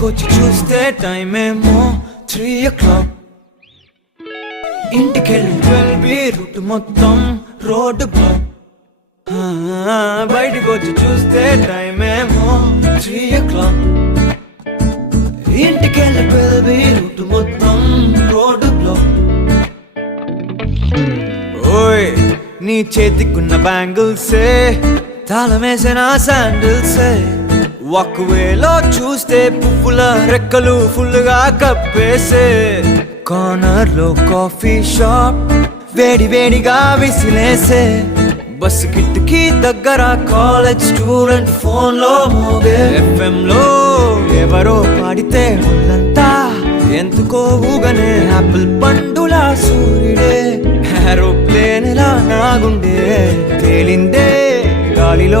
బయటకొచ్చి చూస్తే టైం ఏమో 3 o'clock. ఇంటికెళ్ళి 12 రూట్ మొత్తం రోడ్డు బ్లాక్. బయటకొచ్చి చూస్తే టైం ఏమో 3 o'clock. ఇంటికెళ్ళి 12 రూట్ మొత్తం రోడ్డు బ్లాక్. ఓయ్ నీ చేతికున్న బ్యాంగిల్సే తాళమేసిన శాండిల్సే వాక్వేలో చూస్తే పువ్వుల రెక్కలు ఫుల్గా కప్పేసే. కార్నర్ లో కాఫీ షాప్ వేడి వేడిగా విసిలేసే. బస్ కిటికీ దగ్గర కాలేజ్ స్టూడెంట్ ఫోన్ లో మోగే. FM లో ఎవరో పాడితే ఒళ్ళంతా ఎందుకో ఊగనే. యాపిల్ పండులా సూర్యుడే ఏరోప్లేన్ లా నాగుండే తేలిందే గాలిలో.